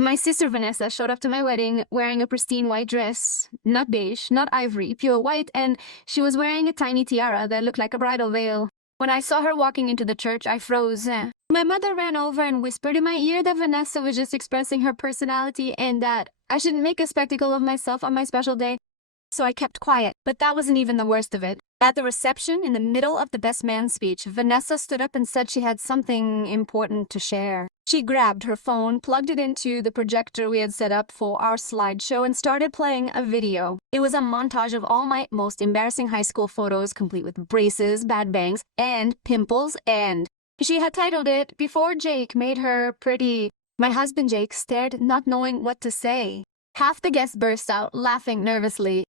My sister Vanessa showed up to my wedding wearing a pristine white dress, not beige, not ivory, pure white, and she was wearing a tiny tiara that looked like a bridal veil. When I saw her walking into the church, I froze. My mother ran over and whispered in my ear that Vanessa was just expressing her personality and that I shouldn't make a spectacle of myself on my special day. So I kept quiet, but that wasn't even the worst of it. At the reception, in the middle of the best man speech, Vanessa stood up and said she had something important to share. She grabbed her phone, plugged it into the projector we had set up for our slideshow, and started playing a video. It was a montage of all my most embarrassing high school photos, complete with braces, bad bangs, and pimples, and she had titled it, "Before Jake Made Her Pretty." My husband Jake stared, not knowing what to say. Half the guests burst out, laughing nervously.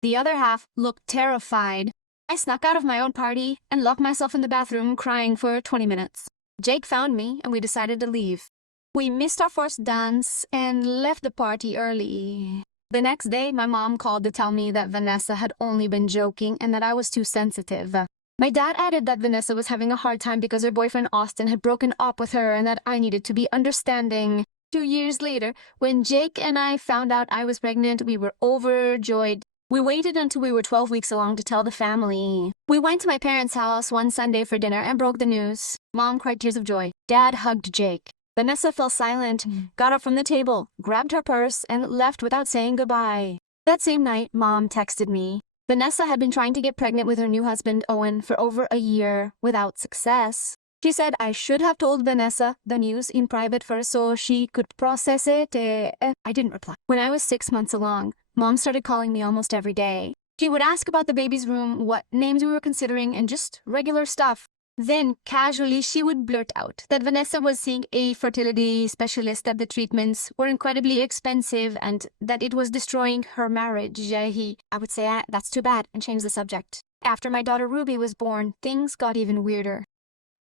The other half looked terrified. I snuck out of my own party and locked myself in the bathroom, crying for 20 minutes. Jake found me, and we decided to leave. We missed our first dance and left the party early. The next day, my mom called to tell me that Vanessa had only been joking and that I was too sensitive. My dad added that Vanessa was having a hard time because her boyfriend Austin had broken up with her and that I needed to be understanding. 2 years later, when Jake and I found out I was pregnant, we were overjoyed. We waited until we were 12 weeks along to tell the family. We went to my parents' house one Sunday for dinner and broke the news. Mom cried tears of joy. Dad hugged Jake. Vanessa fell silent, got up from the table, grabbed her purse, and left without saying goodbye. That same night, Mom texted me. Vanessa had been trying to get pregnant with her new husband, Owen, for over a year without success. She said I should have told Vanessa the news in private first so she could process it. I didn't reply. When I was 6 months along, Mom started calling me almost every day. She would ask about the baby's room, what names we were considering, and just regular stuff. Then, casually, she would blurt out that Vanessa was seeing a fertility specialist, that the treatments were incredibly expensive, and that it was destroying her marriage. I would say, that's too bad, and change the subject. After my daughter Ruby was born, things got even weirder.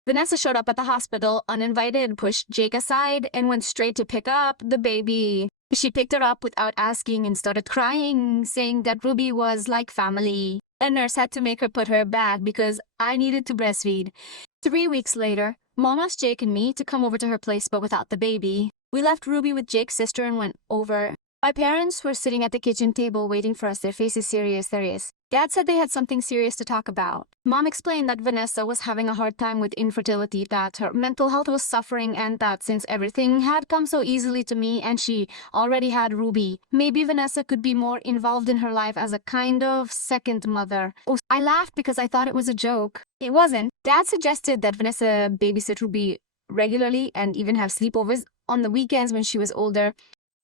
Vanessa showed up at the hospital uninvited, pushed Jake aside, and went straight to pick up the baby. She picked her up without asking and started crying, saying that Ruby was like family. A nurse had to make her put her back because I needed to breastfeed. 3 weeks later, Mom asked Jake and me to come over to her place but without the baby. We left Ruby with Jake's sister and went over. My parents were sitting at the kitchen table waiting for us, their faces serious. Dad said they had something serious to talk about. Mom explained that Vanessa was having a hard time with infertility, that her mental health was suffering, and that since everything had come so easily to me and she already had Ruby, maybe Vanessa could be more involved in her life as a kind of second mother. I laughed because I thought it was a joke. It wasn't. Dad suggested that Vanessa babysit Ruby regularly and even have sleepovers on the weekends when she was older.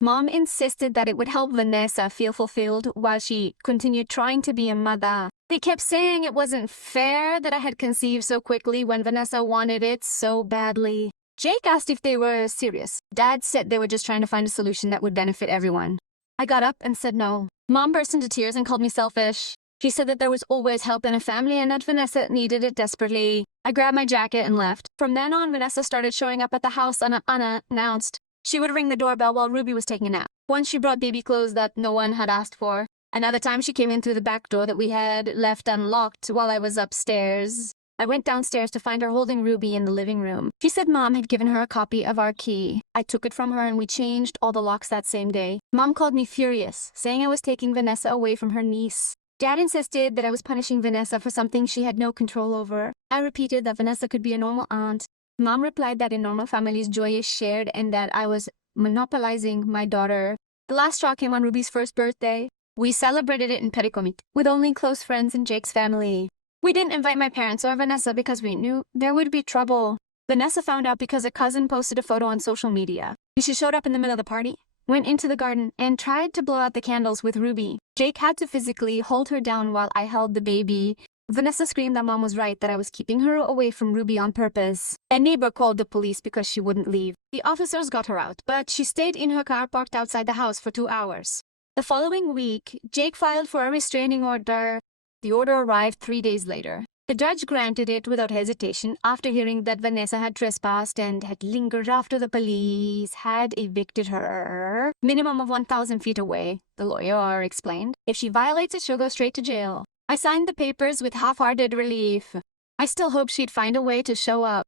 Mom insisted that it would help Vanessa feel fulfilled while she continued trying to be a mother. They kept saying it wasn't fair that I had conceived so quickly when Vanessa wanted it so badly. Jake asked if they were serious. Dad said they were just trying to find a solution that would benefit everyone. I got up and said no. Mom burst into tears and called me selfish. She said that there was always help in a family and that Vanessa needed it desperately. I grabbed my jacket and left. From then on, Vanessa started showing up at the house unannounced. She would ring the doorbell while Ruby was taking a nap. Once she brought baby clothes that no one had asked for. Another time she came in through the back door that we had left unlocked while I was upstairs. I went downstairs to find her holding Ruby in the living room. She said Mom had given her a copy of our key. I took it from her and we changed all the locks that same day. Mom called me furious, saying I was taking Vanessa away from her niece. Dad insisted that I was punishing Vanessa for something she had no control over. I repeated that Vanessa could be a normal aunt. Mom replied that in normal families, joy is shared and that I was monopolizing my daughter. The last straw came on Ruby's first birthday. We celebrated it in petit comité with only close friends and Jake's family. We didn't invite my parents or Vanessa because we knew there would be trouble. Vanessa found out because a cousin posted a photo on social media. She showed up in the middle of the party, went into the garden, and tried to blow out the candles with Ruby. Jake had to physically hold her down while I held the baby. Vanessa screamed that Mom was right, that I was keeping her away from Ruby on purpose. A neighbor called the police because she wouldn't leave. The officers got her out, but she stayed in her car parked outside the house for 2 hours. The following week, Jake filed for a restraining order. The order arrived 3 days later. The judge granted it without hesitation after hearing that Vanessa had trespassed and had lingered after the police had evicted her. Minimum of 1,000 feet away, the lawyer explained. If she violates it, she'll go straight to jail. I signed the papers with half-hearted relief. I still hoped she'd find a way to show up.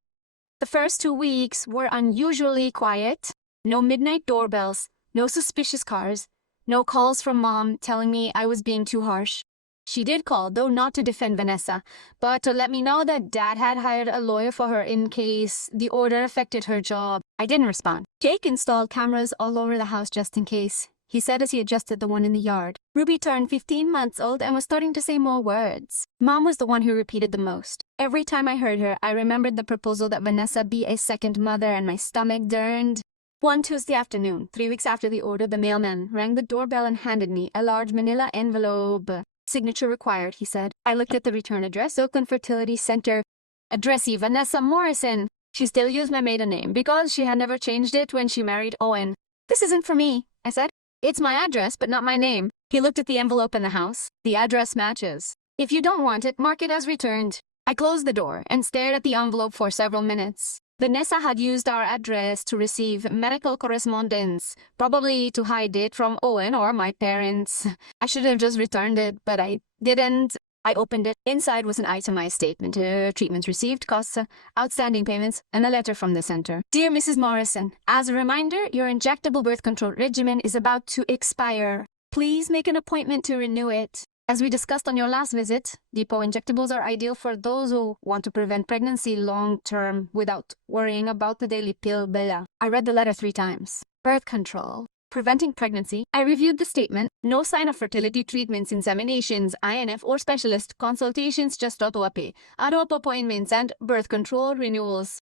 The first 2 weeks were unusually quiet. No midnight doorbells, no suspicious cars, no calls from Mom telling me I was being too harsh. She did call, though not to defend Vanessa, but to let me know that Dad had hired a lawyer for her in case the order affected her job. I didn't respond. Jake installed cameras all over the house just in case, he said as he adjusted the one in the yard. Ruby turned 15 months old and was starting to say more words. Mom was the one who repeated the most. Every time I heard her, I remembered the proposal that Vanessa be a second mother and my stomach turned. One Tuesday afternoon, 3 weeks after the order, the mailman rang the doorbell and handed me a large manila envelope. Signature required, he said. I looked at the return address, Oakland Fertility Center. Addressee Vanessa Morrison. She still used my maiden name because she had never changed it when she married Owen. This isn't for me, I said. It's my address, but not my name. He looked at the envelope in the house. The address matches. If you don't want it, mark it as returned. I closed the door and stared at the envelope for several minutes. Vanessa had used our address to receive medical correspondence, probably to hide it from Owen or my parents. I should have just returned it, but I didn't. I opened it. Inside was an itemized statement, treatments received, costs, outstanding payments, and a letter from the center. Dear Mrs. Morrison, as a reminder, your injectable birth control regimen is about to expire. Please make an appointment to renew it. As we discussed on your last visit, depot injectables are ideal for those who want to prevent pregnancy long-term without worrying about the daily pill bella. I read the letter 3 times. Birth control. Preventing pregnancy. I reviewed the statement. No sign of fertility treatments, inseminations, INF, or specialist consultations, just auto-pay, appointments, and birth control renewals.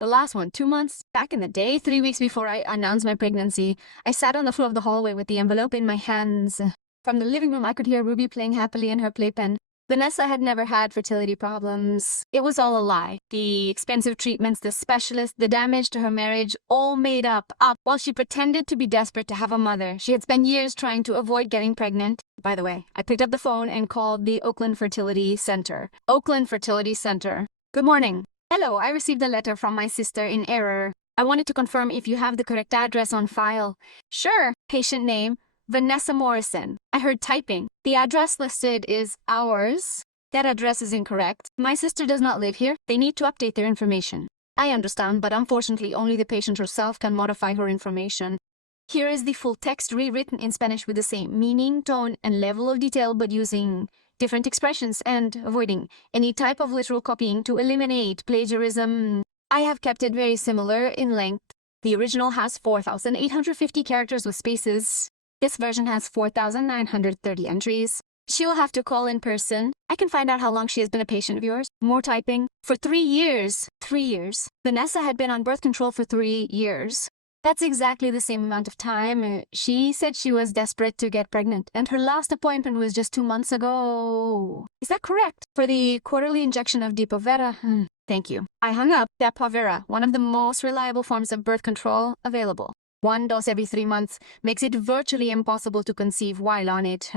The last one, 2 months. Back in the day, 3 weeks before I announced my pregnancy, I sat on the floor of the hallway with the envelope in my hands. From the living room, I could hear Ruby playing happily in her playpen. Vanessa had never had fertility problems. It was all a lie. The expensive treatments, the specialist, the damage to her marriage, all made up while she pretended to be desperate to have a mother. She had spent years trying to avoid getting pregnant. By the way, I picked up the phone and called the Oakland Fertility Center. Oakland Fertility Center. Good morning. Hello, I received a letter from my sister in error. I wanted to confirm if you have the correct address on file. Sure. Patient name, Vanessa Morrison. I heard typing. The address listed is ours. That address is incorrect. My sister does not live here. They need to update their information. I understand, but unfortunately only the patient herself can modify her information. Here is the full text rewritten in Spanish with the same meaning, tone, and level of detail, but using different expressions and avoiding any type of literal copying to eliminate plagiarism. I have kept it very similar in length. The original has 4,850 characters with spaces. This version has 4,930 entries. She will have to call in person. I can find out how long she has been a patient of yours. More typing. For 3 years. 3 years. Vanessa had been on birth control for 3 years. That's exactly the same amount of time. She said she was desperate to get pregnant, and her last appointment was just 2 months ago. Is that correct? For the quarterly injection of Depo-Vera? Thank you. I hung up. Depo-Vera, one of the most reliable forms of birth control available. 1 dose every 3 months makes it virtually impossible to conceive while on it,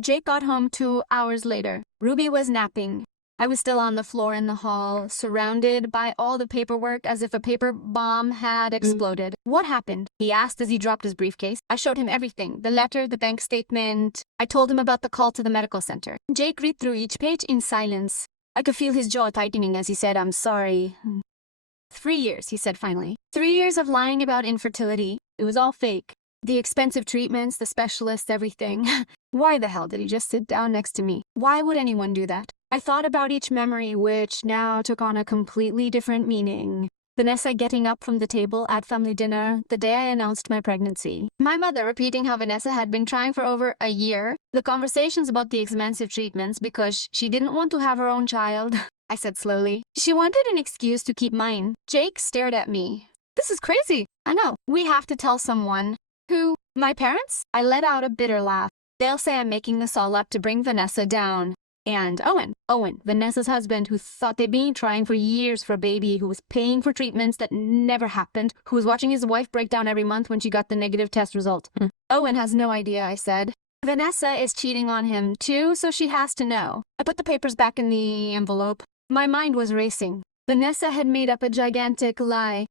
Jake got home 2 hours later. Ruby was napping. I was still on the floor in the hall, surrounded by all the paperwork as if a paper bomb had exploded. What happened? He asked as he dropped his briefcase. I showed him everything. The letter, the bank statement. I told him about the call to the medical center. Jake read through each page in silence. I could feel his jaw tightening as he said, I'm sorry. 3 years, he said finally. 3 years of lying about infertility. It was all fake. The expensive treatments, the specialists, everything. Why the hell did he just sit down next to me? Why would anyone do that? I thought about each memory, which now took on a completely different meaning. Vanessa getting up from the table at family dinner the day I announced my pregnancy. My mother repeating how Vanessa had been trying for over a year. The conversations about the expensive treatments because she didn't want to have her own child. I said slowly. She wanted an excuse to keep mine. Jake stared at me. This is crazy. I know. We have to tell someone. Who? My parents? I let out a bitter laugh. They'll say I'm making this all up to bring Vanessa down. And Owen, Vanessa's husband, who thought they'd been trying for years for a baby, who was paying for treatments that never happened, who was watching his wife break down every month when she got the negative test result. Owen has no idea, I said. Vanessa is cheating on him too, so she has to know. I put the papers back in the envelope. My mind was racing. Vanessa had made up a gigantic lie.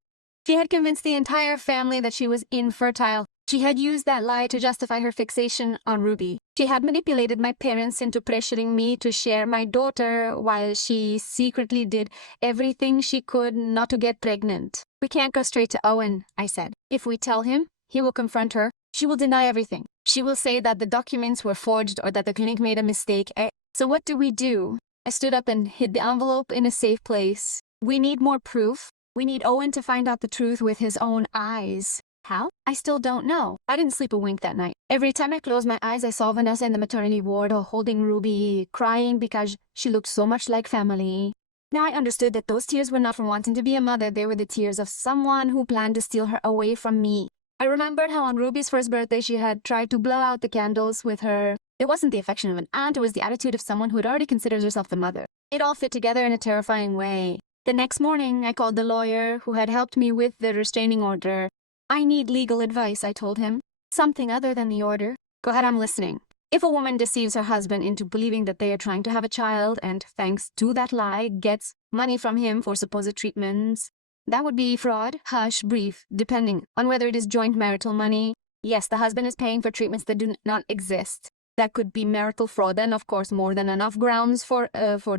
She had convinced the entire family that she was infertile. She had used that lie to justify her fixation on Ruby. She had manipulated my parents into pressuring me to share my daughter while she secretly did everything she could not to get pregnant. We can't go straight to Owen, I said. If we tell him, he will confront her. She will deny everything. She will say that the documents were forged or that the clinic made a mistake. So what do we do? I stood up and hid the envelope in a safe place. We need more proof. We need Owen to find out the truth with his own eyes. How? I still don't know. I didn't sleep a wink that night. Every time I closed my eyes, I saw Vanessa in the maternity ward holding Ruby, crying because she looked so much like family. Now I understood that those tears were not from wanting to be a mother. They were the tears of someone who planned to steal her away from me. I remembered how on Ruby's first birthday she had tried to blow out the candles with her. It wasn't the affection of an aunt, it was the attitude of someone who had already considered herself the mother. It all fit together in a terrifying way. The next morning, I called the lawyer who had helped me with the restraining order. I need legal advice, I told him. Something other than the order. Go ahead, I'm listening. If a woman deceives her husband into believing that they are trying to have a child and, thanks to that lie, gets money from him for supposed treatments, that would be fraud, hush, brief, depending on whether it is joint marital money. Yes, the husband is paying for treatments that do not exist. That could be marital fraud, and of course more than enough grounds for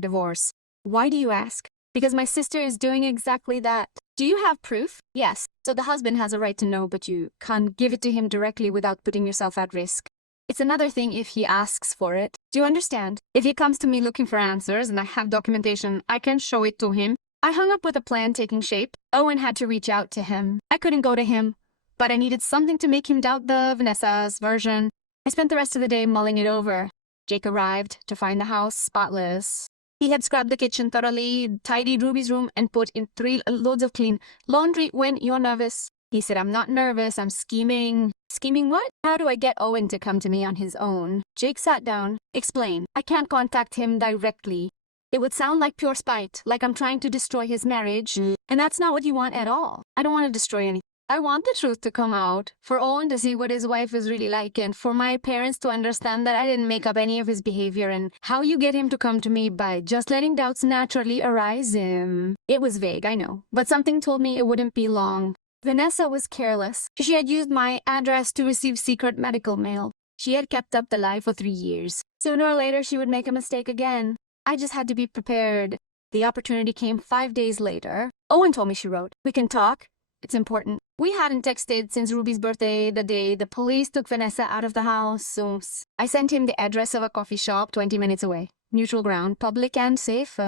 divorce. Why do you ask? Because my sister is doing exactly that. Do you have proof? Yes. So the husband has a right to know, but you can't give it to him directly without putting yourself at risk. It's another thing if he asks for it. Do you understand? If he comes to me looking for answers and I have documentation, I can show it to him. I hung up with a plan taking shape. Owen had to reach out to him. I couldn't go to him, but I needed something to make him doubt the Vanessa's version. I spent the rest of the day mulling it over. Jake arrived to find the house spotless. He had scrubbed the kitchen thoroughly, tidied Ruby's room, and put in 3 loads of clean laundry. When you're nervous, he said, I'm not nervous, I'm scheming. Scheming what? How do I get Owen to come to me on his own? Jake sat down. Explain. I can't contact him directly. It would sound like pure spite, like I'm trying to destroy his marriage. And that's not what you want at all. I don't want to destroy anything. I want the truth to come out, for Owen to see what his wife is really like, and for my parents to understand that I didn't make up any of his behavior, and how you get him to come to me by just letting doubts naturally arise. It was vague, I know, but something told me it wouldn't be long. Vanessa was careless. She had used my address to receive secret medical mail. She had kept up the lie for 3 years. Sooner or later, she would make a mistake again. I just had to be prepared. The opportunity came 5 days later. Owen told me, she wrote, we can talk. It's important. We hadn't texted since Ruby's birthday, the day the police took Vanessa out of the house, so I sent him the address of a coffee shop 20 minutes away. Neutral ground, public and safe.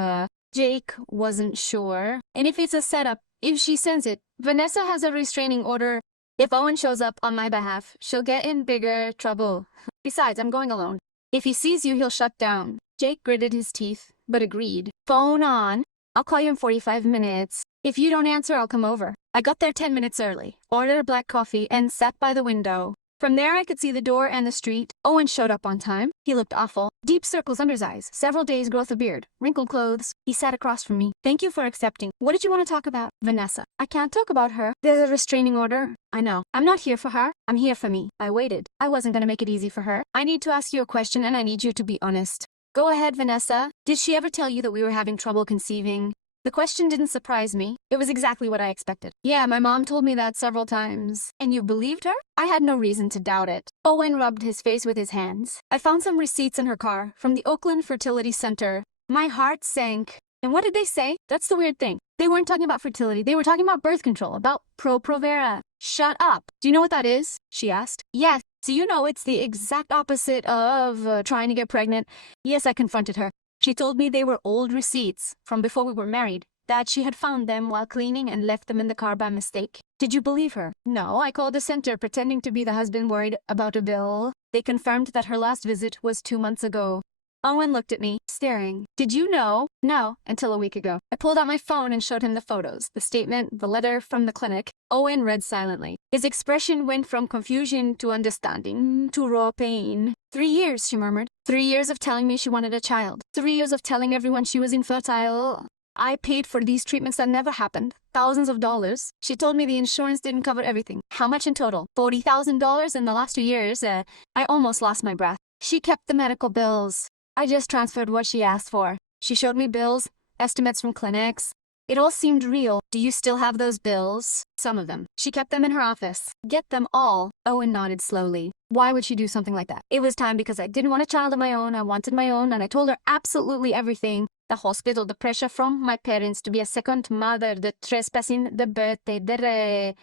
Jake wasn't sure. And if it's a setup, if she sends it, Vanessa has a restraining order. If Owen shows up on my behalf, she'll get in bigger trouble. Besides, I'm going alone. If he sees you, he'll shut down. Jake gritted his teeth, but agreed. Phone on. I'll call you in 45 minutes. If you don't answer, I'll come over. I got there 10 minutes early, ordered a black coffee, and sat by the window. From there, I could see the door and the street. Owen showed up on time. He looked awful. Deep circles under his eyes, several days' growth of beard, wrinkled clothes. He sat across from me. Thank you for accepting. What did you want to talk about? Vanessa. I can't talk about her. There's a restraining order. I know. I'm not here for her. I'm here for me. I waited. I wasn't going to make it easy for her. I need to ask you a question, and I need you to be honest. Go ahead, Vanessa. Did she ever tell you that we were having trouble conceiving? The question didn't surprise me. It was exactly what I expected. Yeah, my mom told me that several times. And you believed her? I had no reason to doubt it. Owen rubbed his face with his hands. I found some receipts in her car from the Oakland Fertility Center. My heart sank. And what did they say? That's the weird thing. They weren't talking about fertility. They were talking about birth control, about Provera. Shut up. Do you know what that is? She asked. Yes. So you know it's the exact opposite of trying to get pregnant. Yes, I confronted her. She told me they were old receipts from before we were married, that she had found them while cleaning and left them in the car by mistake. Did you believe her? No, I called the center pretending to be the husband worried about a bill. They confirmed that her last visit was 2 months ago. Owen looked at me, staring. Did you know? No, until a week ago. I pulled out my phone and showed him the photos, the statement, the letter from the clinic. Owen read silently. His expression went from confusion to understanding to raw pain. 3 years, she murmured. 3 years of telling me she wanted a child. 3 years of telling everyone she was infertile. I paid for these treatments that never happened. Thousands of dollars. She told me the insurance didn't cover everything. How much in total? $40,000 in the last 2 years. I almost lost my breath. She kept the medical bills. I just transferred what she asked for. She showed me bills, estimates from clinics. It all seemed real. Do you still have those bills? Some of them. She kept them in her office. Get them all. Owen nodded slowly. Why would she do something like that? It was time because I didn't want a child of my own. I wanted my own, and I told her absolutely everything. The hospital, the pressure from my parents to be a second mother, the trespassing, the birthday, the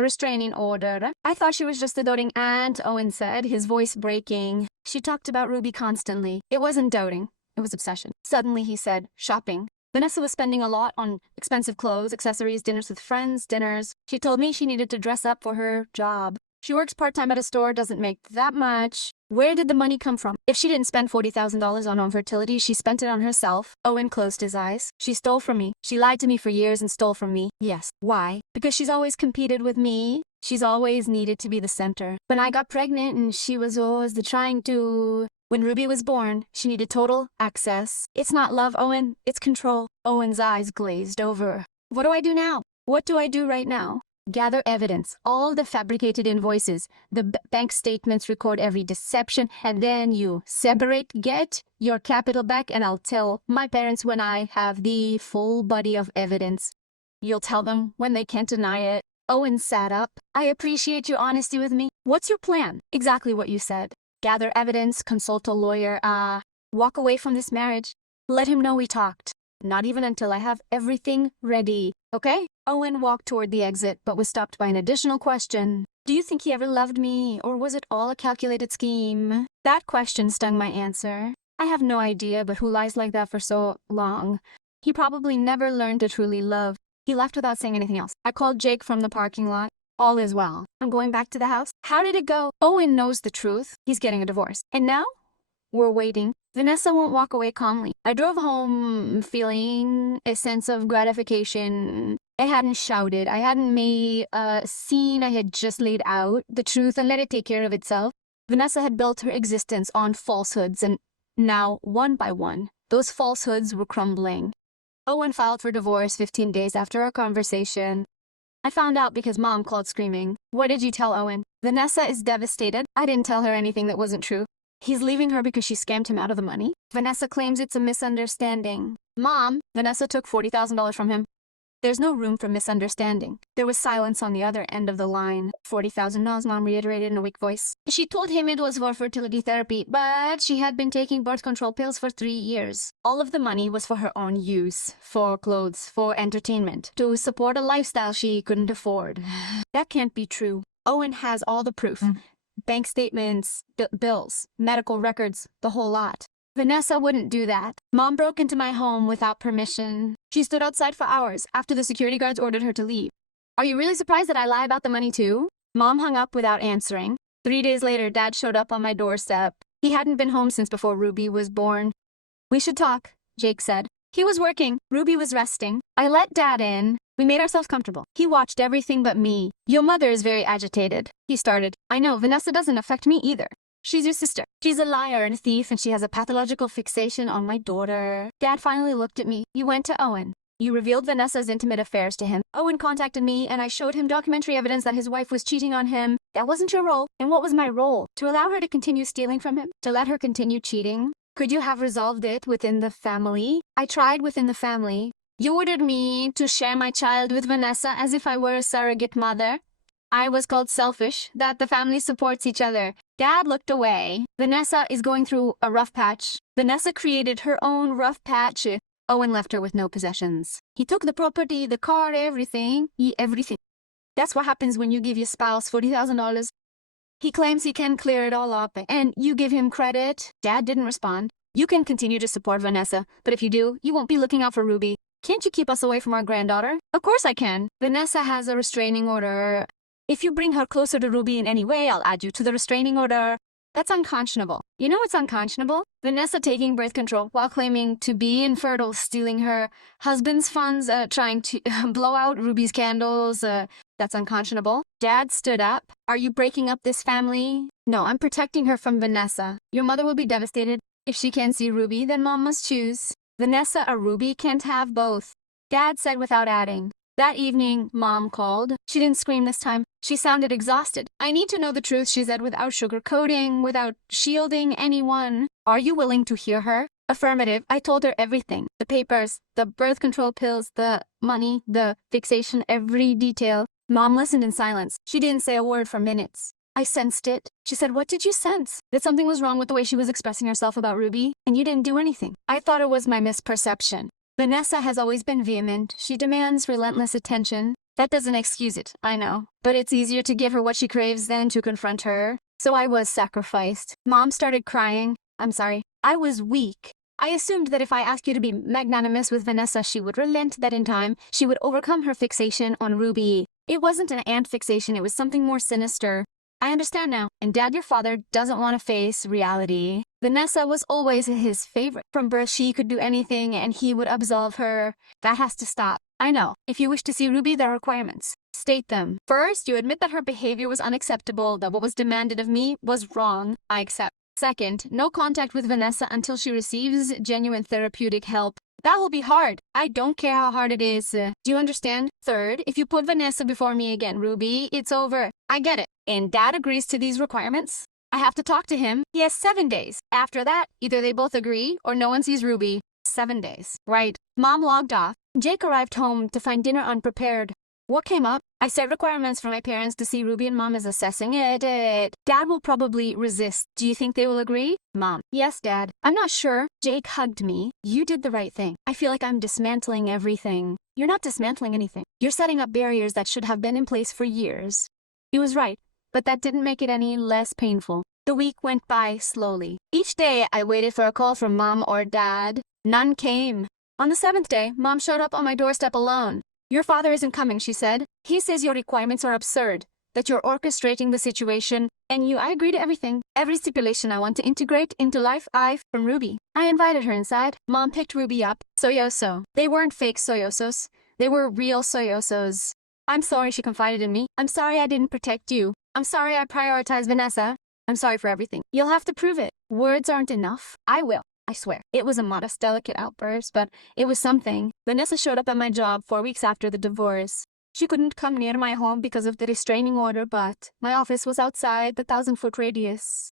restraining order. I thought she was just a doting aunt, Owen said, his voice breaking. She talked about Ruby constantly. It wasn't doting. It was obsession. Suddenly he said, shopping. Vanessa was spending a lot on expensive clothes, accessories, dinners with friends, dinners. She told me she needed to dress up for her job. She works part-time at a store, doesn't make that much. Where did the money come from? If she didn't spend $40,000 on fertility, she spent it on herself. Owen closed his eyes. She stole from me. She lied to me for years and stole from me. Yes. Why? Because she's always competed with me. She's always needed to be the center. When I got pregnant and she was always trying to... When Ruby was born, she needed total access. It's not love, Owen. It's control. Owen's eyes glazed over. What do I do now? What do I do right now? Gather evidence, all the fabricated invoices, the bank statements record every deception, and then you separate, get your capital back, and I'll tell my parents when I have the full body of evidence. You'll tell them when they can't deny it. Owen sat up. I appreciate your honesty with me. What's your plan? Exactly what you said. Gather evidence, consult a lawyer, walk away from this marriage. Let him know we talked. Not even until I have everything ready, okay? Owen walked toward the exit, but was stopped by an additional question. Do you think he ever loved me, or was it all a calculated scheme? That question stung my answer. I have no idea, but who lies like that for so long? He probably never learned to truly love. He left without saying anything else. I called Jake from the parking lot. All is well. I'm going back to the house. How did it go? Owen knows the truth. He's getting a divorce. And now? We're waiting. Vanessa won't walk away calmly. I drove home feeling a sense of gratification. I hadn't shouted. I hadn't made a scene. I had just laid out the truth and let it take care of itself. Vanessa had built her existence on falsehoods, and now, one by one, those falsehoods were crumbling. Owen filed for divorce 15 days after our conversation. I found out because Mom called screaming. What did you tell Owen? Vanessa is devastated. I didn't tell her anything that wasn't true. He's leaving her because she scammed him out of the money. Vanessa claims it's a misunderstanding. Mom, Vanessa took $40,000 from him. There's no room for misunderstanding. There was silence on the other end of the line. $40,000, Mom reiterated in a weak voice. She told him it was for fertility therapy, but she had been taking birth control pills for 3 years. All of the money was for her own use, for clothes, for entertainment, to support a lifestyle she couldn't afford. That can't be true. Owen has all the proof. Bank statements, bills, medical records, the whole lot. Vanessa wouldn't do that. Mom broke into my home without permission. She stood outside for hours after the security guards ordered her to leave. Are you really surprised that I lie about the money too? Mom hung up without answering. 3 days later, Dad showed up on my doorstep. He hadn't been home since before Ruby was born. We should talk, Jake said. He was working. Ruby was resting. I let Dad in. We made ourselves comfortable. He watched everything but me. Your mother is very agitated, he started. I know, Vanessa doesn't affect me either. She's your sister. She's a liar and a thief, and she has a pathological fixation on my daughter. Dad finally looked at me. You went to Owen. You revealed Vanessa's intimate affairs to him. Owen contacted me, and I showed him documentary evidence that his wife was cheating on him. That wasn't your role. And what was my role? To allow her to continue stealing from him? To let her continue cheating? Could you have resolved it within the family? I tried within the family. You ordered me to share my child with Vanessa as if I were a surrogate mother. I was called selfish, that the family supports each other. Dad looked away. Vanessa is going through a rough patch. Vanessa created her own rough patch. Owen left her with no possessions. He took the property, the car, everything. Everything. That's what happens when you give your spouse $40,000. He claims he can clear it all up, and you give him credit. Dad didn't respond. You can continue to support Vanessa, but if you do, you won't be looking out for Ruby. Can't you keep us away from our granddaughter? Of course I can. Vanessa has a restraining order. If you bring her closer to Ruby in any way, I'll add you to the restraining order. That's unconscionable. You know what's unconscionable? Vanessa taking birth control while claiming to be infertile, stealing her husband's funds, trying to blow out Ruby's candles. That's unconscionable. Dad stood up. Are you breaking up this family? No, I'm protecting her from Vanessa. Your mother will be devastated. If she can't see Ruby, then Mom must choose. Vanessa or Ruby can't have both. Dad said without adding. That evening, Mom called. She didn't scream this time. She sounded exhausted. I need to know the truth, she said, without sugarcoating, without shielding anyone. Are you willing to hear her? Affirmative. I told her everything. The papers, the birth control pills, the money, the fixation, every detail. Mom listened in silence. She didn't say a word for minutes. I sensed it. She said, "What did you sense?" That something was wrong with the way she was expressing herself about Ruby, and you didn't do anything. I thought it was my misperception. Vanessa has always been vehement. She demands relentless attention. That doesn't excuse it, I know. But it's easier to give her what she craves than to confront her. So I was sacrificed. Mom started crying. I'm sorry. I was weak. I assumed that if I asked you to be magnanimous with Vanessa, she would relent, that in time, she would overcome her fixation on Ruby. It wasn't an aunt fixation, it was something more sinister. I understand now. And Dad, your father, doesn't want to face reality. Vanessa was always his favorite. From birth, she could do anything and he would absolve her. That has to stop. I know. If you wish to see Ruby, there are requirements. State them. First, you admit that her behavior was unacceptable, that what was demanded of me was wrong. I accept. Second, no contact with Vanessa until she receives genuine therapeutic help. That will be hard. I don't care how hard it is. Do you understand? Third, if you put Vanessa before me again, Ruby, it's over. I get it. And Dad agrees to these requirements? I have to talk to him. He has 7 days. After that, either they both agree or no one sees Ruby. 7 days. Right. Mom logged off. Jake arrived home to find dinner unprepared. What came up? I set requirements for my parents to see Ruby and Mom is assessing it. Dad will probably resist. Do you think they will agree? Mom. Yes, Dad. I'm not sure. Jake hugged me. You did the right thing. I feel like I'm dismantling everything. You're not dismantling anything. You're setting up barriers that should have been in place for years. He was right, but that didn't make it any less painful. The week went by slowly. Each day I waited for a call from Mom or Dad. None came. On the 7th day, Mom showed up on my doorstep alone. Your father isn't coming, she said. He says your requirements are absurd, that you're orchestrating the situation, and I agree to everything. Every stipulation I want to integrate into life from Ruby. I invited her inside. Mom picked Ruby up. Soyoso. They weren't fake soyosos. They were real soyosos. I'm sorry she confided in me. I'm sorry I didn't protect you. I'm sorry I prioritized Vanessa. I'm sorry for everything. You'll have to prove it. Words aren't enough. I will. I swear. It was a modest, delicate outburst, but it was something. Vanessa showed up at my job 4 weeks after the divorce. She couldn't come near my home because of the restraining order, but my office was outside the 1,000-foot radius.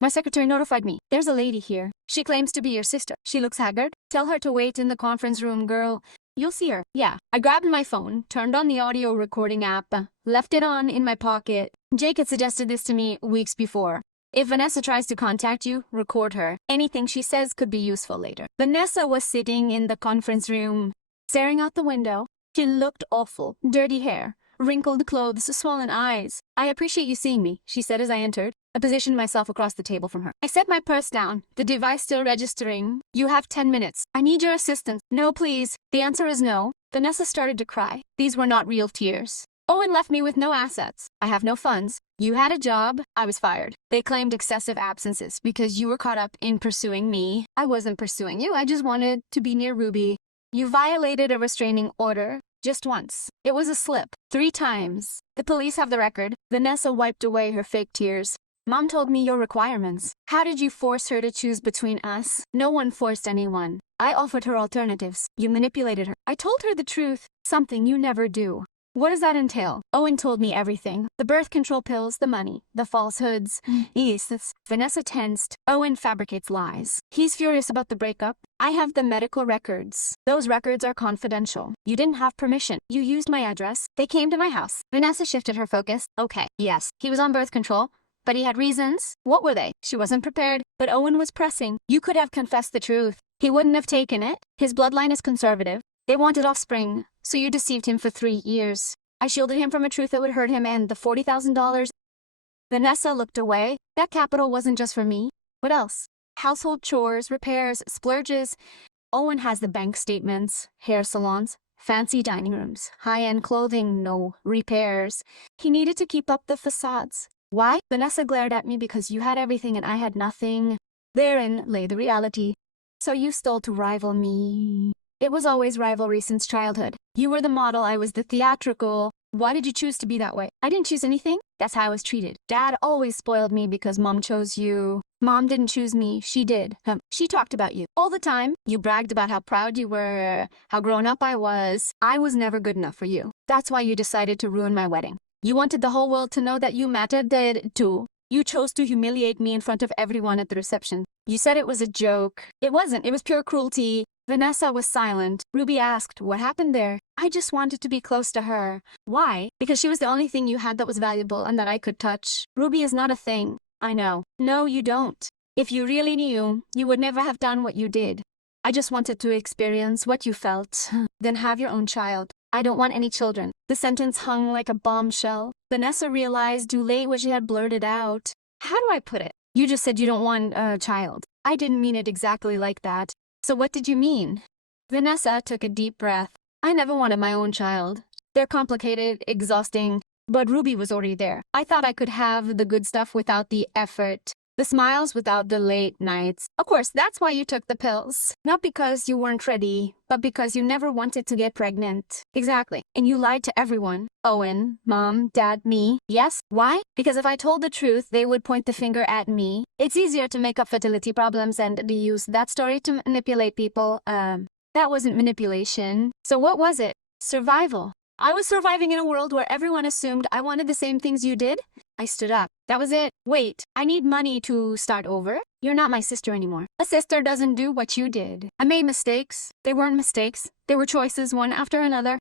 My secretary notified me. There's a lady here. She claims to be your sister. She looks haggard. Tell her to wait in the conference room, girl. You'll see her. Yeah. I grabbed my phone, turned on the audio recording app, left it on in my pocket. Jake had suggested this to me weeks before. If Vanessa tries to contact you, record her. Anything she says could be useful later. Vanessa was sitting in the conference room, staring out the window. She looked awful. Dirty hair, wrinkled clothes, swollen eyes. "I appreciate you seeing me," she said as I entered. I positioned myself across the table from her. I set my purse down, the device still registering. "You have 10 minutes. I need your assistance." "No, please." The answer is no. Vanessa started to cry. These were not real tears. Owen left me with no assets. I have no funds. You had a job. I was fired. They claimed excessive absences because you were caught up in pursuing me. I wasn't pursuing you. I just wanted to be near Ruby. You violated a restraining order. Just once. It was a slip. 3 times. The police have the record. Vanessa wiped away her fake tears. Mom told me your requirements. How did you force her to choose between us? No one forced anyone. I offered her alternatives. You manipulated her. I told her the truth. Something you never do. What does that entail? Owen told me everything. The birth control pills, the money, the falsehoods. Yes, Vanessa tensed. Owen fabricates lies. He's furious about the breakup. I have the medical records. Those records are confidential. You didn't have permission. You used my address. They came to my house. Vanessa shifted her focus. Okay, yes, he was on birth control, but he had reasons. What were they? She wasn't prepared, but Owen was pressing. You could have confessed the truth. He wouldn't have taken it. His bloodline is conservative. They wanted offspring, so you deceived him for 3 years. I shielded him from a truth that would hurt him and the $40,000. Vanessa looked away. That capital wasn't just for me. What else? Household chores, repairs, splurges. Owen has the bank statements, hair salons, fancy dining rooms, high-end clothing, no repairs. He needed to keep up the facades. Why? Vanessa glared at me because you had everything and I had nothing. Therein lay the reality. So you stole to rival me. It was always rivalry since childhood. You were the model, I was the theatrical. Why did you choose to be that way? I didn't choose anything. That's how I was treated. Dad always spoiled me because Mom chose you. Mom didn't choose me, she did. She talked about you all the time. You bragged about how proud you were, how grown up I was. I was never good enough for you. That's why you decided to ruin my wedding. You wanted the whole world to know that you mattered too. You chose to humiliate me in front of everyone at the reception. You said it was a joke. It wasn't. It was pure cruelty. Vanessa was silent. Ruby asked, what happened there? I just wanted to be close to her. Why? Because she was the only thing you had that was valuable and that I could touch. Ruby is not a thing. I know. No, you don't. If you really knew, you would never have done what you did. I just wanted to experience what you felt. Then have your own child. I don't want any children. The sentence hung like a bombshell. Vanessa realized too late what she had blurted out. How do I put it? You just said you don't want a child. I didn't mean it exactly like that. So what did you mean? Vanessa took a deep breath. I never wanted my own child. They're complicated, exhausting, but Ruby was already there. I thought I could have the good stuff without the effort. The smiles without the late nights. Of course, that's why you took the pills. Not because you weren't ready, but because you never wanted to get pregnant. Exactly. And you lied to everyone. Owen, Mom, Dad, me. Yes. Why? Because if I told the truth, they would point the finger at me. It's easier to make up fertility problems and to use that story to manipulate people. That wasn't manipulation. So what was it? Survival. I was surviving in a world where everyone assumed I wanted the same things you did. I stood up. That was it. Wait, I need money to start over. You're not my sister anymore. A sister doesn't do what you did. I made mistakes. They weren't mistakes. They were choices, one after another.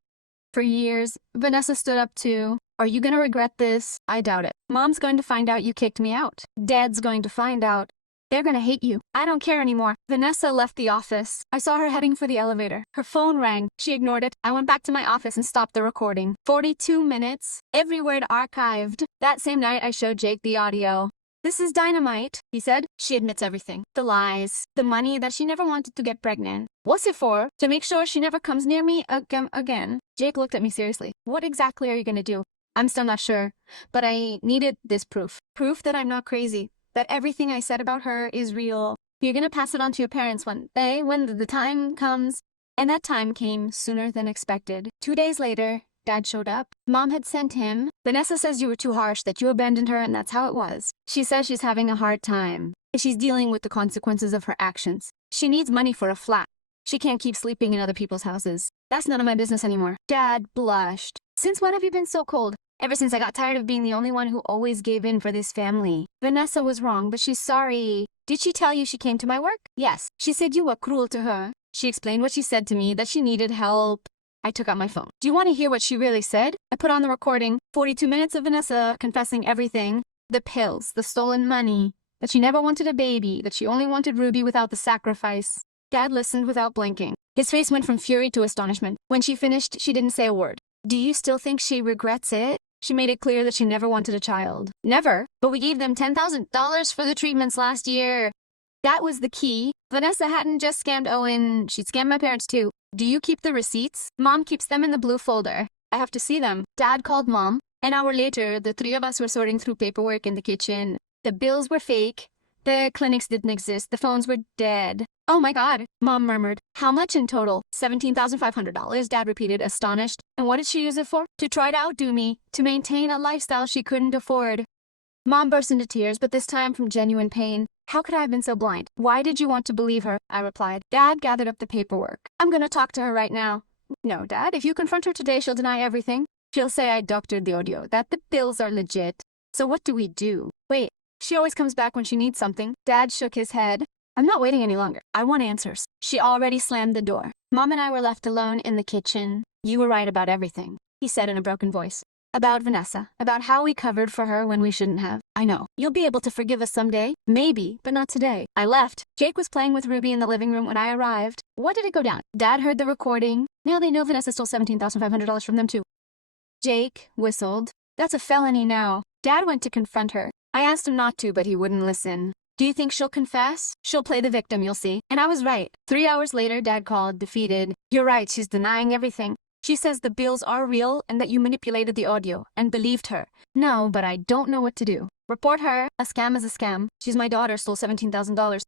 For years, Vanessa stood up too. Are you gonna regret this? I doubt it. Mom's going to find out you kicked me out. Dad's going to find out. They're gonna hate you. I don't care anymore. Vanessa left the office. I saw her heading for the elevator. Her phone rang. She ignored it. I went back to my office and stopped the recording. 42 minutes. Every word archived. That same night, I showed Jake the audio. This is dynamite, he said. She admits everything. The lies. The money that she never wanted to get pregnant. What's it for? To make sure she never comes near me again. Jake looked at me seriously. What exactly are you gonna do? I'm still not sure. But I needed this proof. Proof that I'm not crazy. That everything I said about her is real. You're gonna pass it on to your parents when the time comes. And that time came sooner than expected. 2 days later, Dad showed up. Mom had sent him. Vanessa says you were too harsh, that you abandoned her, and that's how it was. She says she's having a hard time. She's dealing with the consequences of her actions. She needs money for a flat. She can't keep sleeping in other people's houses. That's none of my business anymore. Dad blushed. Since when have you been so cold? Ever since I got tired of being the only one who always gave in for this family. Vanessa was wrong, but she's sorry. Did she tell you she came to my work? Yes. She said you were cruel to her. She explained what she said to me, that she needed help. I took out my phone. Do you want to hear what she really said? I put on the recording. 42 minutes of Vanessa confessing everything. The pills, the stolen money, that she never wanted a baby, that she only wanted Ruby without the sacrifice. Dad listened without blinking. His face went from fury to astonishment. When she finished, she didn't say a word. Do you still think she regrets it? She made it clear that she never wanted a child. Never. But we gave them $10,000 for the treatments last year. That was the key. Vanessa hadn't just scammed Owen, she'd scammed my parents too. Do you keep the receipts? Mom keeps them in the blue folder. I have to see them. Dad called Mom. An hour later, the three of us were sorting through paperwork in the kitchen. The bills were fake. The clinics didn't exist. The phones were dead. Oh my God, Mom murmured. How much in total? $17,500, Dad repeated, astonished. And what did she use it for? To try to outdo me, to maintain a lifestyle she couldn't afford. Mom burst into tears, but this time from genuine pain. How could I have been so blind? Why did you want to believe her? I replied. Dad gathered up the paperwork. I'm gonna talk to her right now. No, Dad, if you confront her today, she'll deny everything. She'll say I doctored the audio, that the bills are legit. So what do we do? Wait, she always comes back when she needs something. Dad shook his head. I'm not waiting any longer. I want answers. She already slammed the door. Mom and I were left alone in the kitchen. You were right about everything, he said in a broken voice. About Vanessa, about how we covered for her when we shouldn't have. I know. You'll be able to forgive us someday. Maybe, but not today. I left. Jake was playing with Ruby in the living room when I arrived. What did it go down? Dad heard the recording. Now they know Vanessa stole $17,500 from them too. Jake whistled. That's a felony now. Dad went to confront her. I asked him not to, but he wouldn't listen. Do you think she'll confess? She'll play the victim, you'll see. And I was right. 3 hours later, Dad called, defeated. You're right, she's denying everything. She says the bills are real and that you manipulated the audio and believed her. No, but I don't know what to do. Report her. A scam is a scam. She's my daughter, stole $17,000.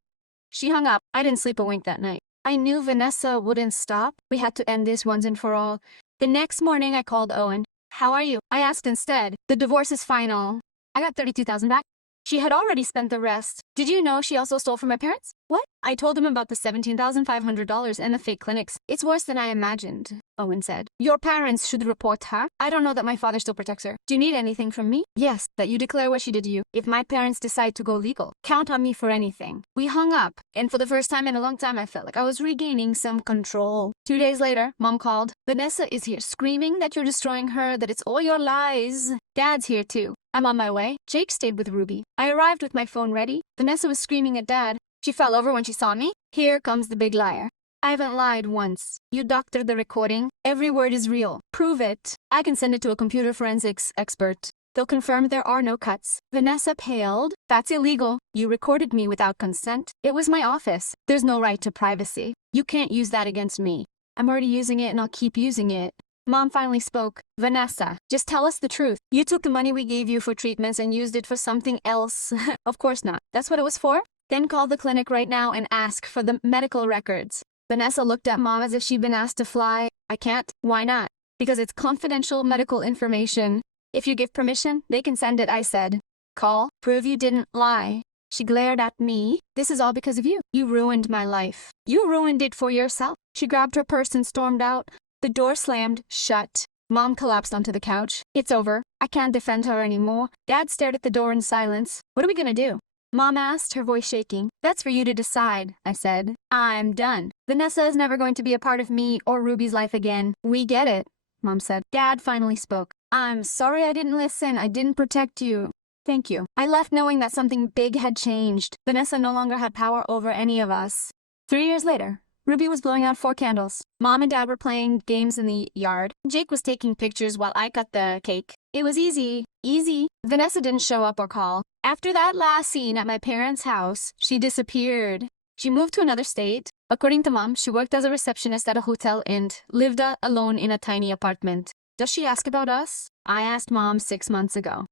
She hung up. I didn't sleep a wink that night. I knew Vanessa wouldn't stop. We had to end this once and for all. The next morning, I called Owen. How are you? I asked instead. The divorce is final. I got $32,000 back. She had already spent the rest. Did you know she also stole from my parents? What? I told him about the $17,500 and the fake clinics. It's worse than I imagined, Owen said. Your parents should report her. I don't know that my father still protects her. Do you need anything from me? Yes, that you declare what she did to you. If my parents decide to go legal, count on me for anything. We hung up, and for the first time in a long time, I felt like I was regaining some control. 2 days later, Mom called. Vanessa is here screaming that you're destroying her, that it's all your lies. Dad's here too. I'm on my way. Jake stayed with Ruby. I arrived with my phone ready. Vanessa was screaming at Dad. She fell over when she saw me. Here comes the big liar. I haven't lied once. You doctored the recording. Every word is real. Prove it. I can send it to a computer forensics expert. They'll confirm there are no cuts. Vanessa paled. That's illegal. You recorded me without consent. It was my office. There's no right to privacy. You can't use that against me. I'm already using it and I'll keep using it. Mom finally spoke. Vanessa, just tell us the truth. You took the money we gave you for treatments and used it for something else. Of course not. That's what it was for? Then call the clinic right now and ask for the medical records. Vanessa looked at Mom as if she'd been asked to fly. I can't. Why not? Because it's confidential medical information. If you give permission, they can send it, I said. Call. Prove you didn't lie. She glared at me. This is all because of you. You ruined my life. You ruined it for yourself. She grabbed her purse and stormed out. The door slammed shut. Mom collapsed onto the couch. It's over. I can't defend her anymore. Dad stared at the door in silence. What are we gonna do? Mom asked, her voice shaking. That's for you to decide, I said. I'm done. Vanessa is never going to be a part of me or Ruby's life again. We get it, Mom said. Dad finally spoke. I'm sorry I didn't listen. I didn't protect you. Thank you. I left knowing that something big had changed. Vanessa no longer had power over any of us. 3 years later, Ruby was blowing out 4 candles. Mom and Dad were playing games in the yard. Jake was taking pictures while I cut the cake. It was easy. Easy. Vanessa didn't show up or call. After that last scene at my parents' house, she disappeared. She moved to another state. According to Mom, she worked as a receptionist at a hotel and lived alone in a tiny apartment. Does she ask about us? I asked Mom 6 months ago.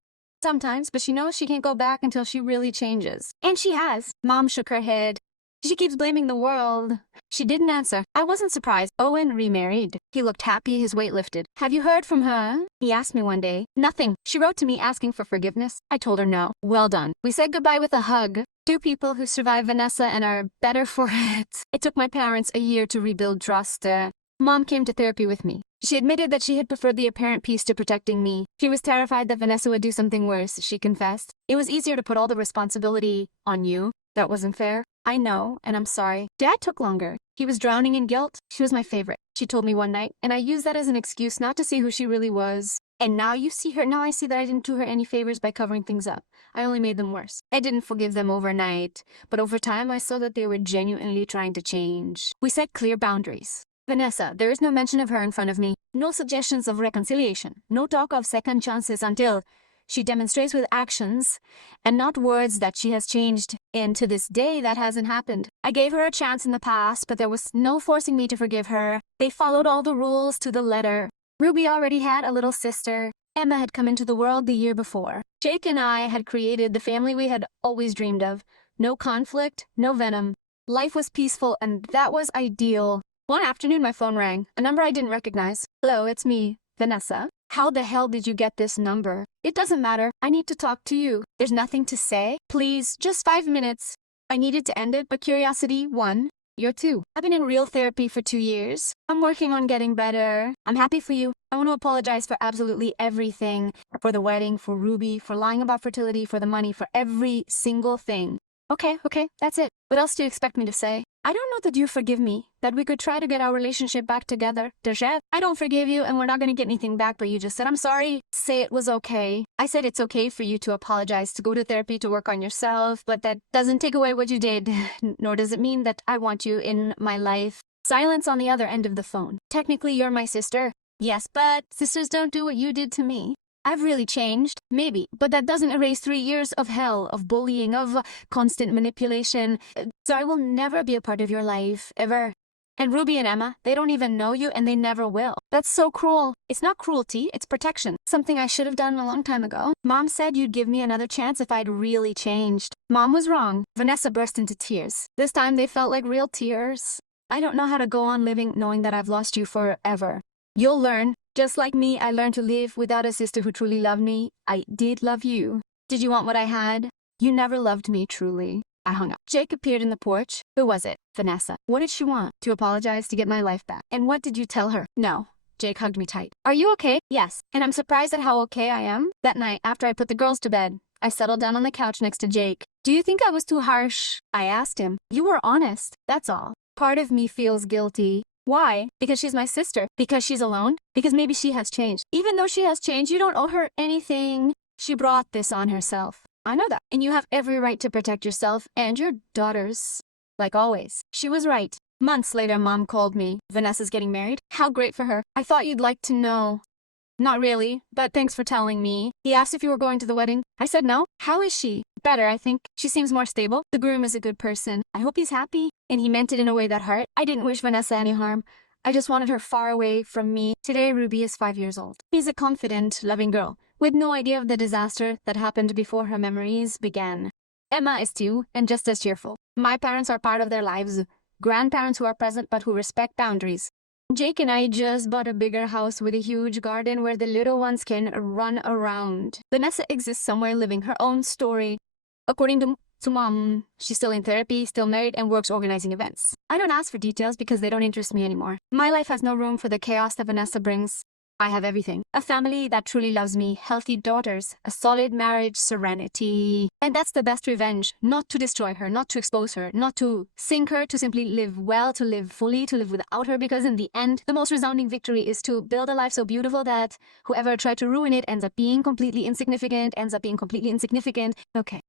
Sometimes, but she knows she can't go back until she really changes. And she has. Mom shook her head. She keeps blaming the world. She didn't answer. I wasn't surprised. Owen remarried. He looked happy, his weight lifted. Have you heard from her? He asked me one day. Nothing. She wrote to me asking for forgiveness. I told her no. Well done. We said goodbye with a hug. 2 people who survived Vanessa and are better for it. It took my parents a year to rebuild trust. Mom came to therapy with me. She admitted that she had preferred the apparent peace to protecting me. She was terrified that Vanessa would do something worse, she confessed. It was easier to put all the responsibility on you. That wasn't fair. I know, and I'm sorry. Dad took longer. He was drowning in guilt. She was my favorite, she told me one night, and I used that as an excuse not to see who she really was. And now you see her. Now I see that I didn't do her any favors by covering things up. I only made them worse. I didn't forgive them overnight, but over time I saw that they were genuinely trying to change. We set clear boundaries. Vanessa, there is no mention of her in front of me. No suggestions of reconciliation. No talk of second chances until she demonstrates with actions and not words that she has changed. And to this day, that hasn't happened. I gave her a chance in the past, but there was no forcing me to forgive her. They followed all the rules to the letter. Ruby already had a little sister. Emma had come into the world the year before. Jake and I had created the family we had always dreamed of. No conflict, no venom. Life was peaceful, and that was ideal. One afternoon, my phone rang. A number I didn't recognize. Hello, it's me, Vanessa. How the hell did you get this number? It doesn't matter. I need to talk to you. There's nothing to say. Please, just 5 minutes. I needed to end it, but curiosity won. You're 2. I've been in real therapy for 2 years. I'm working on getting better. I'm happy for you. I want to apologize for absolutely everything. For the wedding, for Ruby, for lying about fertility, for the money, for every single thing. Okay, that's it. What else do you expect me to say? I don't know that you forgive me, that we could try to get our relationship back together. Dejev, I don't forgive you and we're not going to get anything back, but you just said, I'm sorry. Say it was okay. I said it's okay for you to apologize, to go to therapy, to work on yourself, but that doesn't take away what you did, nor does it mean that I want you in my life. Silence on the other end of the phone. Technically, you're my sister. Yes, but sisters don't do what you did to me. I've really changed, maybe, but that doesn't erase 3 years of hell, of bullying, of constant manipulation. So I will never be a part of your life, ever. And Ruby and Emma, they don't even know you and they never will. That's so cruel. It's not cruelty, it's protection. Something I should have done a long time ago. Mom said you'd give me another chance if I'd really changed. Mom was wrong. Vanessa burst into tears. This time they felt like real tears. I don't know how to go on living knowing that I've lost you forever. You'll learn. Just like me, I learned to live without a sister who truly loved me. I did love you. Did you want what I had? You never loved me truly. I hung up. Jake appeared in the porch. Who was it? Vanessa. What did she want? To apologize, to get my life back. And what did you tell her? No. Jake hugged me tight. Are you okay? Yes. And I'm surprised at how okay I am. That night, after I put the girls to bed, I settled down on the couch next to Jake. Do you think I was too harsh? I asked him. You were honest. That's all. Part of me feels guilty. Why? Because she's my sister. Because she's alone. Because maybe she has changed. Even though she has changed, you don't owe her anything. She brought this on herself. I know that. And you have every right to protect yourself and your daughters. Like always. She was right. Months later, Mom called me. Vanessa's getting married. How great for her. I thought you'd like to know. Not really, but thanks for telling me. He asked if you were going to the wedding. I said no. How is she? Better, I think. She seems more stable. The groom is a good person. I hope he's happy. And he meant it in a way that hurt. I didn't wish Vanessa any harm. I just wanted her far away from me. Today, Ruby is 5 years old. She's a confident, loving girl, with no idea of the disaster that happened before her memories began. Emma is 2, and just as cheerful. My parents are part of their lives. Grandparents who are present but who respect boundaries. Jake and I just bought a bigger house with a huge garden where the little ones can run around. Vanessa exists somewhere living her own story. According to Mom, she's still in therapy, still married, and works organizing events. I don't ask for details because they don't interest me anymore. My life has no room for the chaos that Vanessa brings. I have everything. A family that truly loves me, healthy daughters, a solid marriage, serenity. And that's the best revenge. Not to destroy her, not to expose her, not to sink her, to simply live well, to live fully, to live without her. Because in the end, the most resounding victory is to build a life so beautiful that whoever tried to ruin it ends up being completely insignificant, Okay.